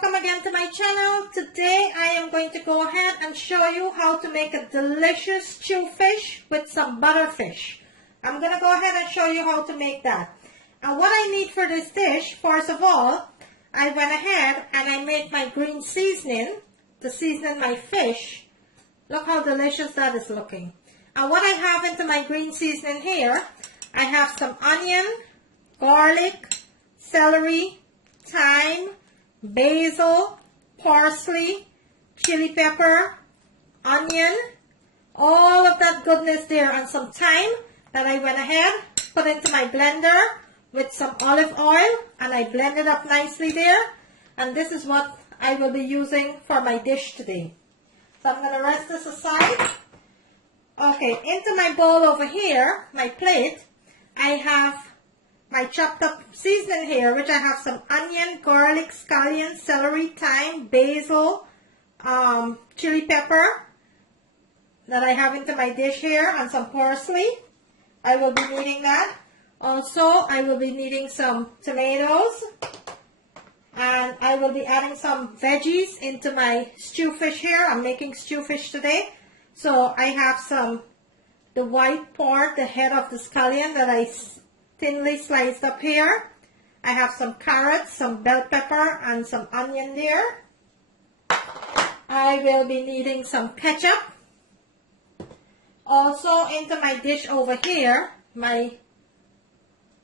welcome again to my channel. Today I am going to go ahead and show you how to make a delicious stew fish with some butterfish. I'm going to go ahead and show you how to make that. And what I need for this dish, first of all, I went ahead and I made my green seasoning to season my fish. Look how delicious that is looking. And what I have into my green seasoning here, I have some onion, garlic, celery, thyme, basil, parsley, chili pepper, onion, all of that goodness there, and some thyme that I went ahead, put into my blender with some olive oil, and I blended up nicely there. And this is what I will be using for my dish today. So I'm going to rest this aside. Okay, into my bowl over here, my plate, I have my chopped up seasoning here, which I have some onion, garlic, scallions, celery, thyme, basil, chili pepper that I have into my dish here, and some parsley. I will be needing that. Also, I will be needing some tomatoes, and I will be adding some veggies into my stew fish here. I'm making stew fish today. So I have the white part, the head of the scallion that I thinly sliced up here. I have some carrots, some bell pepper, and some onion there. I will be needing some ketchup. Also into my dish over here, my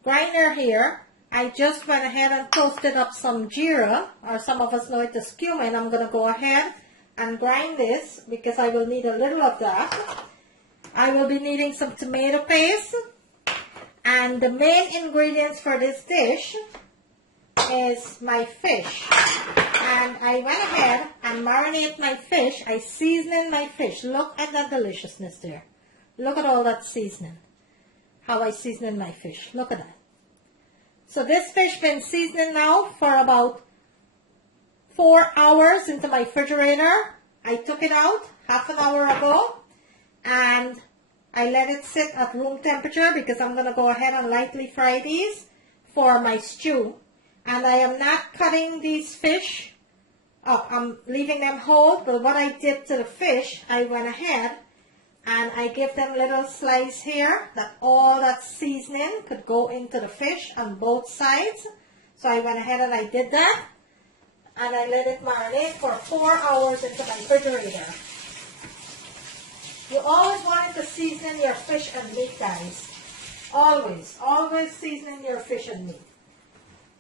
grinder here, I just went ahead and toasted up some jeera, or some of us know it as cumin. I'm going to go ahead and grind this because I will need a little of that. I will be needing some tomato paste. And the main ingredients for this dish is my fish. And I went ahead and marinated my fish. I seasoned my fish. Look at that deliciousness there. Look at all that seasoning. How I seasoned my fish. Look at that. So this fish been seasoning now for about 4 hours into my refrigerator. I took it out half an hour ago and I let it sit at room temperature because I'm going to go ahead and lightly fry these for my stew. And I am not cutting these fish up. I'm leaving them whole, but what I did to the fish, I went ahead and I give them little slice here that all that seasoning could go into the fish on both sides. So I went ahead and I did that. And I let it marinate for 4 hours into my refrigerator. You always want to season your fish and meat, guys. Always, always seasoning your fish and meat.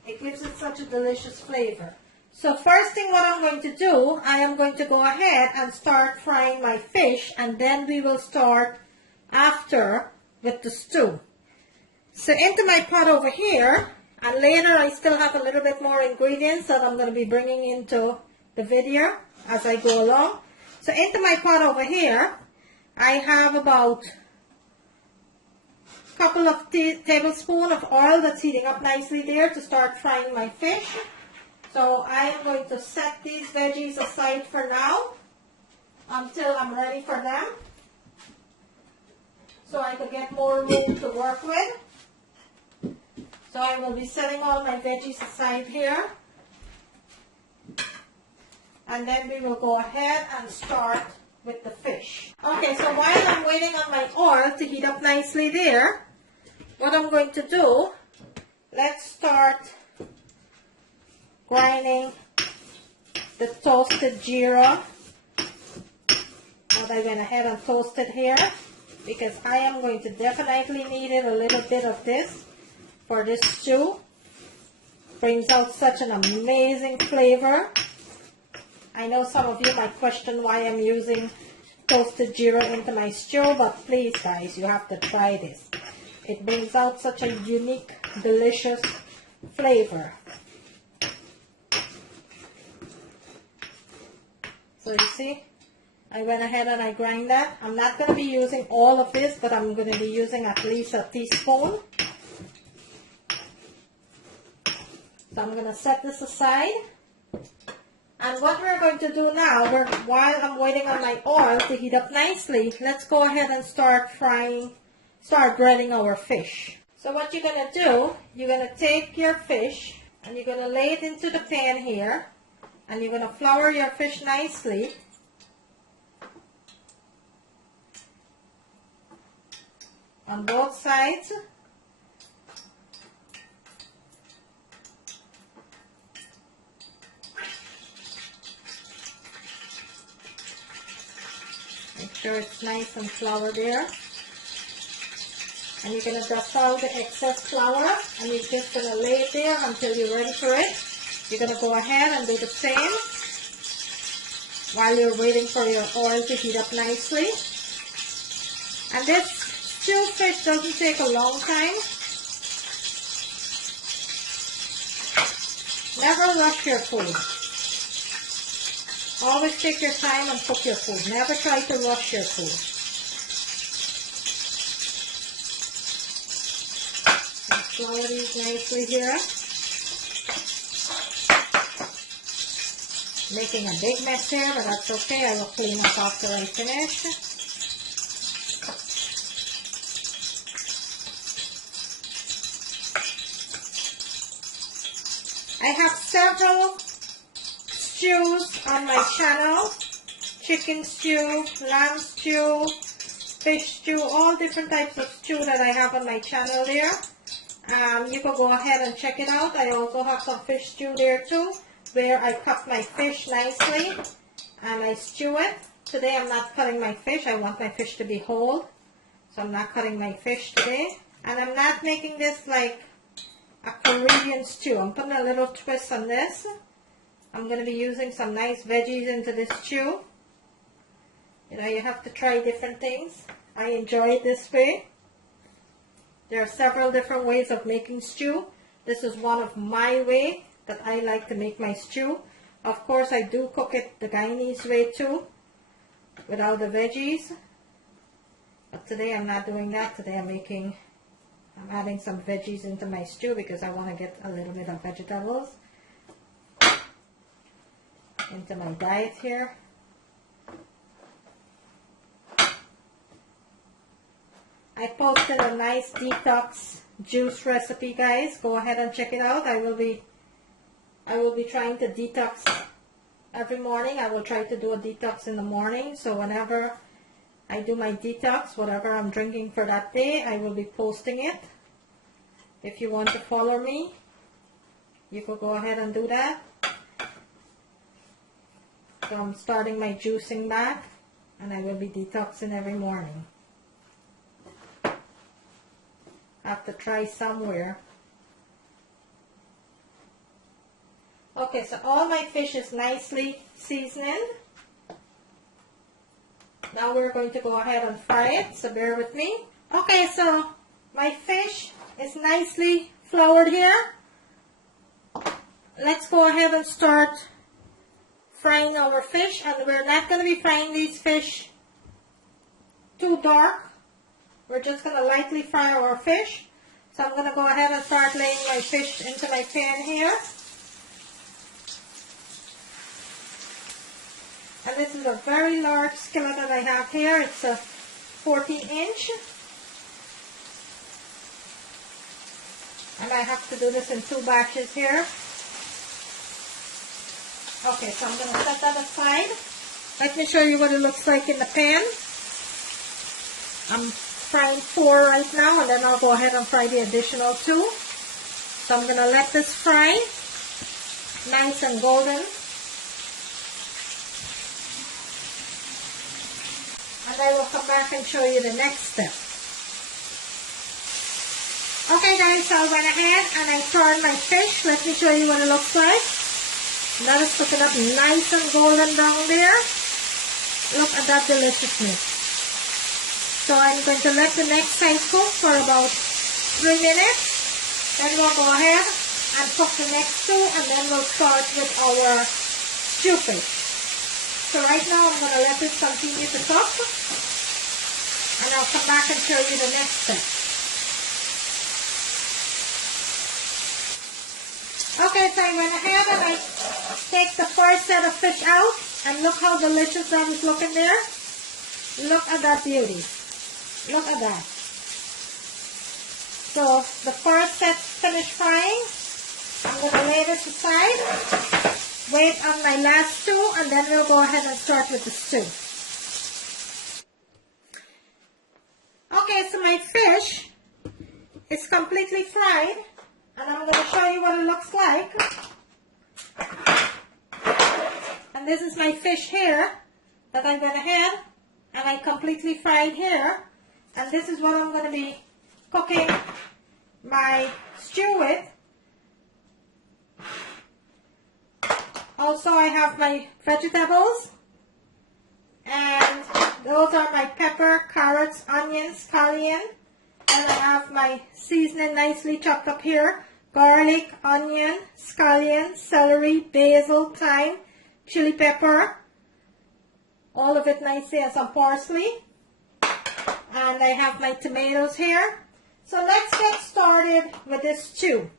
It gives it such a delicious flavor. So first thing what I'm going to do, I am going to go ahead and start frying my fish, and then we will start after with the stew. So into my pot over here, and later I still have a little bit more ingredients that I'm going to be bringing into the video as I go along. So into my pot over here, I have about a couple of tablespoons of oil that's heating up nicely there to start frying my fish. So I am going to set these veggies aside for now until I'm ready for them, so I can get more room to work with. So I will be setting all my veggies aside here. And then we will go ahead and start with the fish. Okay, so while I'm waiting on my oil to heat up nicely there, what I'm going to do, let's start grinding the toasted jeera that I went ahead and toasted here, because I am going to definitely need it, a little bit of this for this stew. Brings out such an amazing flavor. I know some of you might question why I'm using toasted jeera into my stew, but please guys, you have to try this. It brings out such a unique, delicious flavor. So you see, I went ahead and I grind that. I'm not going to be using all of this, but I'm going to be using at least a teaspoon. So I'm going to set this aside. And what we're going to do now, while I'm waiting on my oil to heat up nicely, let's go ahead and start breading our fish. So what you're going to do, you're going to take your fish and you're going to lay it into the pan here. And you're going to flour your fish nicely. On both sides. Make sure it's nice and floured there. And you're going to dust out the excess flour, and you're just going to lay it there until you're ready for it. You're going to go ahead and do the same while you're waiting for your oil to heat up nicely. And this stew fish doesn't take a long time. Never rush your food. Always take your time and cook your food. Never try to rush your food. Flour these nicely here. Making a big mess here, but that's okay. I will clean up after I finish. I have several stews on my channel. Chicken stew, lamb stew, fish stew, all different types of stew that I have on my channel there. You can go ahead and check it out. I also have some fish stew there too, where I cut my fish nicely and I stew it. Today I'm not cutting my fish. I want my fish to be whole, so I'm not cutting my fish today. And I'm not making this like a Caribbean stew. I'm putting a little twist on this. I'm going to be using some nice veggies into this stew. You know, you have to try different things. I enjoy it this way. There are several different ways of making stew. This is one of my way that I like to make my stew. Of course, I do cook it the Guyanese way too, without the veggies. But today I'm not doing that. Today I'm adding some veggies into my stew because I want to get a little bit of vegetables into my diet here. I posted a nice detox juice recipe, guys. Go ahead and check it out. I will be trying to detox every morning. I will try to do a detox in the morning. So whenever I do my detox, whatever I'm drinking for that day, I will be posting it. If you want to follow me, you could go ahead and do that. So I'm starting my juicing back, and I will be detoxing every morning. I have to try somewhere. Okay, so all my fish is nicely seasoned. Now we're going to go ahead and fry it, so bear with me. Okay, so my fish is nicely floured here. Let's go ahead and start frying our fish, and we're not going to be frying these fish too dark. We're just going to lightly fry our fish. So I'm going to go ahead and start laying my fish into my pan here. And this is a very large skillet that I have here. It's a 14-inch. And I have to do this in 2 batches here. Okay, so I'm going to set that aside. Let me show you what it looks like in the pan. I'm frying 4 right now, and then I'll go ahead and fry the additional 2. So I'm going to let this fry nice and golden. And I will come back and show you the next step. Okay guys, so I went ahead and I turned my fish. Let me show you what it looks like. That is cooking up nice and golden brown there. Look at that deliciousness. So I'm going to let the next side cook for about 3 minutes. Then we'll go ahead and cook the next 2, and then we'll start with our stew fish. So right now I'm going to let this continue to cook, and I'll come back and show you the next step. Okay, so I went ahead and I take the first set of fish out, and look how delicious that is looking there. Look at that beauty. Look at that. So the first set finished frying. I'm going to lay this aside. wait on my last stew, and then we'll go ahead and start with the stew. Okay, so my fish is completely fried, and I'm going to show you what it looks like. And this is my fish here that I went ahead and I completely fried here. And this is what I'm going to be cooking my stew with. Also, I have my vegetables, and those are my pepper, carrots, onions, scallion, and I have my seasoning nicely chopped up here: garlic, onion, scallion, celery, basil, thyme, chili pepper, all of it nicely, and some parsley. And I have my tomatoes here. So let's get started with this stew.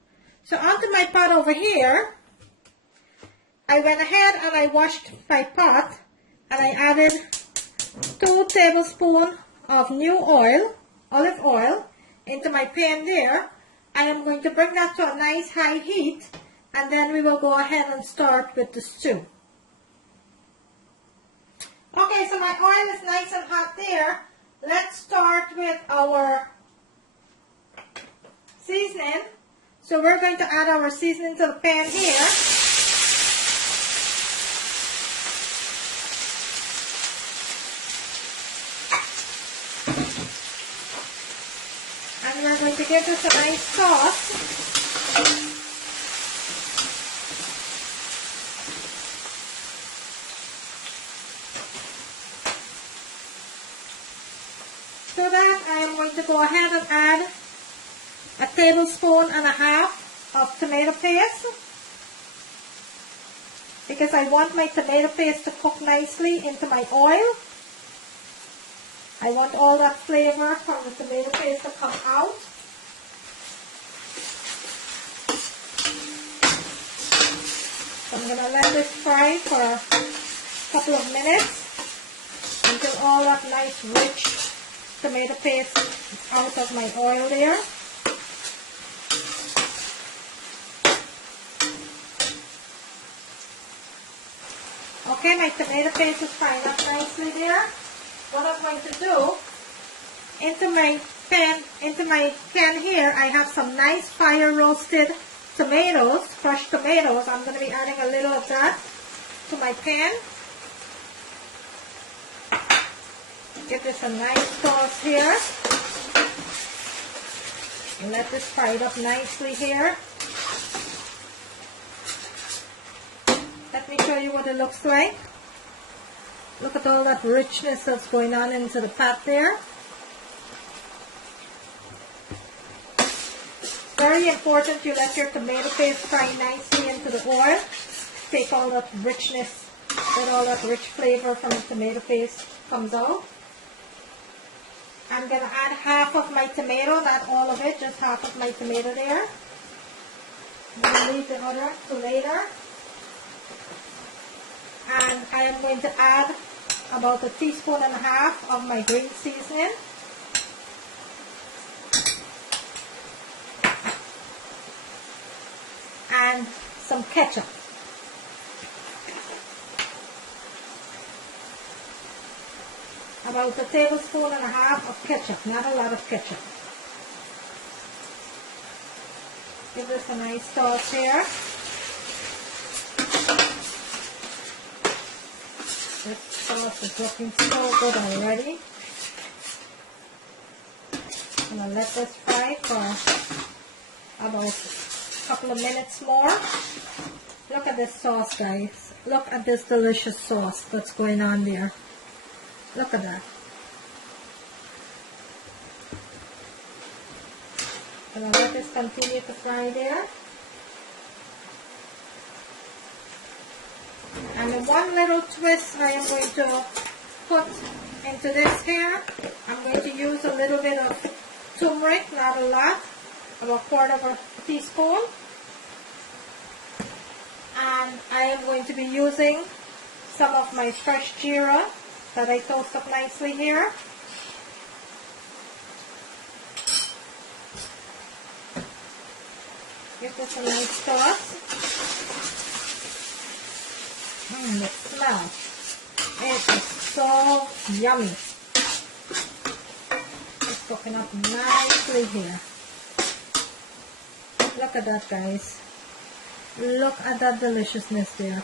So onto my pot over here, I went ahead and I washed my pot, and I added 2 tablespoons of new oil, olive oil, into my pan there. I am going to bring that to a nice high heat, and then we will go ahead and start with the stew. Okay, so my oil is nice and hot there. Let's start with our seasoning. So we're going to add our seasoning to the pan here. And we're going to give this a nice sauce. To that, I am going to go ahead and add 1.5 tablespoons of tomato paste, because I want my tomato paste to cook nicely into my oil. I want all that flavor from the tomato paste to come out. So I'm going to let this fry for a couple of minutes until all that nice rich tomato paste is out of my oil there. Okay, my tomato paste is frying up nicely there. What I'm going to do, into my pan here, I have some nice fire roasted tomatoes, crushed tomatoes. I'm going to be adding a little of that to my pan. Give this a nice toss here. And let this fry it up nicely here. Let me show you what it looks like. Look at all that richness that's going on into the pot there. Very important you let your tomato paste fry nicely into the oil. Take all that richness, let all that rich flavor from the tomato paste comes out. I'm going to add half of my tomato, not all of it, just half of my tomato there. I'm going to leave the other to later. And I am going to add about 1.5 teaspoons of my green seasoning. And some ketchup. About 1.5 tablespoons of ketchup, not a lot of ketchup. Give this a nice toss here. This sauce is looking so good already. I'm going to let this fry for about a couple of minutes more. Look at this sauce, guys. Look at this delicious sauce that's going on there. Look at that. I'm going to let this continue to fry there. And one little twist I am going to put into this here. I'm going to use a little bit of turmeric, not a lot, about 1/4 teaspoon. And I am going to be using some of my fresh jeera that I toast up nicely here. Give this a nice toss. The smell. It is so yummy. It's cooking up nicely here. Look at that, guys. Look at that deliciousness there.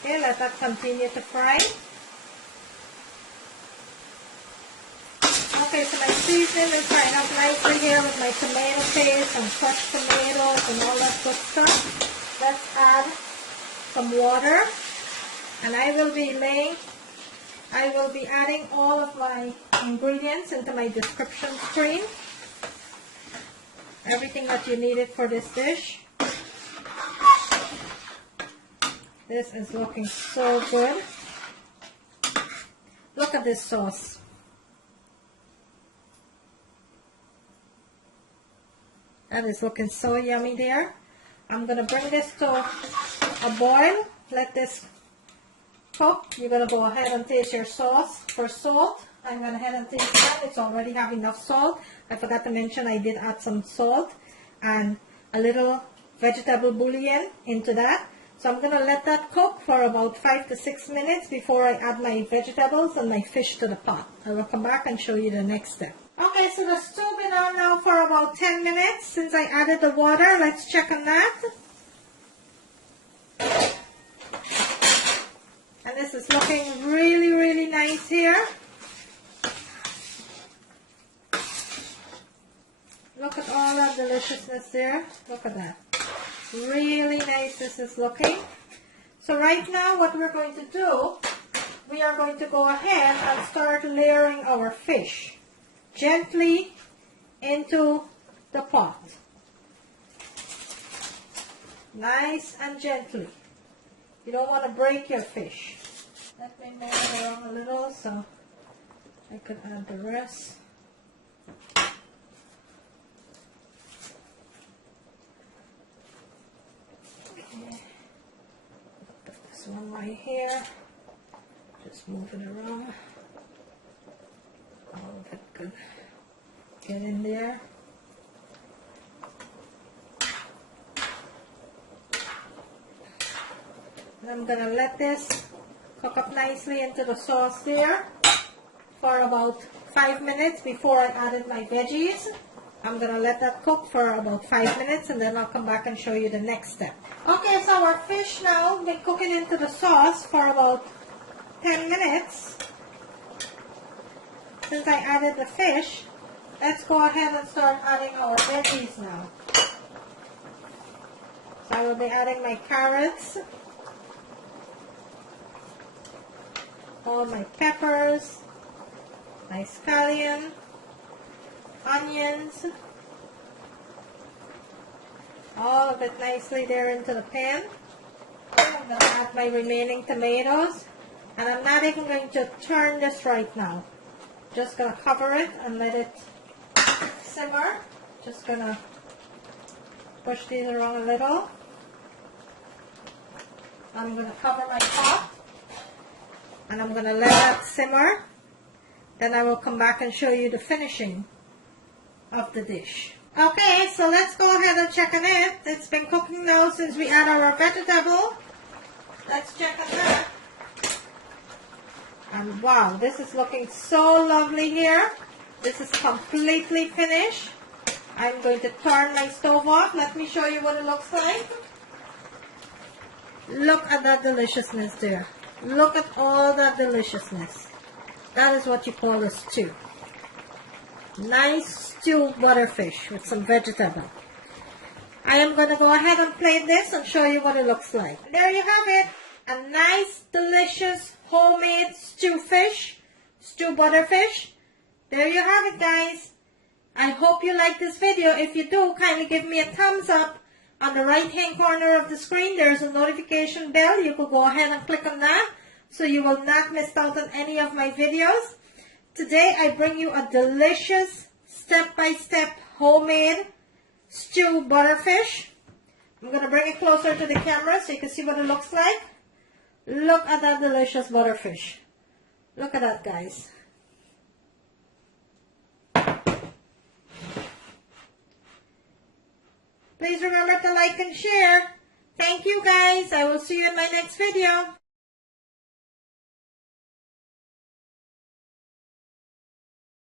Okay, let that continue to fry. Okay, so my seasoning is frying up nicely here with my tomato paste and crushed tomatoes and all that good stuff. Let's add some water, and I will be adding all of my ingredients into my description screen. Everything that you needed for this dish. This is looking so good. Look at this sauce. That is looking so yummy there. I'm going to bring this to a boil. Let this cook. You're going to go ahead and taste your sauce for salt. I'm going to ahead and taste that. It's already have enough salt. I forgot to mention I did add some salt and a little vegetable bouillon into that. So I'm going to let that cook for about 5 to 6 minutes before I add my vegetables and my fish to the pot. I will come back and show you the next step. Okay, so the stew been on now for about 10 minutes since I added the water. Let's check on that. And this is looking really, really nice here. Look at all that deliciousness there. Look at that. Really nice this is looking. So right now what we're going to do, we are going to go ahead and start layering our fish gently into the pot. Nice and gently. You don't want to break your fish. Let me move it around a little so I can add the rest. This one right here, just move it around. All of it could get in there. And I'm gonna let this cook up nicely into the sauce there for about 5 minutes before I added my veggies. I'm going to let that cook for about 5 minutes and then I'll come back and show you the next step. Okay, so our fish now been cooking into the sauce for about 10 minutes. Since I added the fish, let's go ahead and start adding our veggies now. So I will be adding my carrots, all my peppers, my scallion, onions, all of it nicely there into the pan. I'm going to add my remaining tomatoes, and I'm not even going to turn this right now. Just going to cover it and let it simmer. Just going to push these around a little. I'm going to cover my pot and I'm going to let that simmer. Then I will come back and show you the finishing of the dish. Okay, so let's go ahead and check on it. It's been cooking now since we add our vegetable. Let's check on that. And wow, this is looking so lovely here. This is completely finished. I'm going to turn my stove off. Let me show you what it looks like. Look at that deliciousness there. Look at all that deliciousness. That is what you call a stew. Nice stewed butterfish with some vegetable. I am going to go ahead and plate this and show you what it looks like. There you have it. A nice, delicious, homemade stew butterfish. There you have it, guys. I hope you like this video. If you do, kindly give me a thumbs up. On the right hand corner of the screen, there's a notification bell. You could go ahead and click on that so you will not miss out on any of my videos. Today I bring you a delicious step-by-step homemade stew butterfish. I'm going to bring it closer to the camera so you can see what it looks like. Look at that delicious butterfish. Look at that, guys. Please remember to like and share. Thank you guys. I will see you in my next video.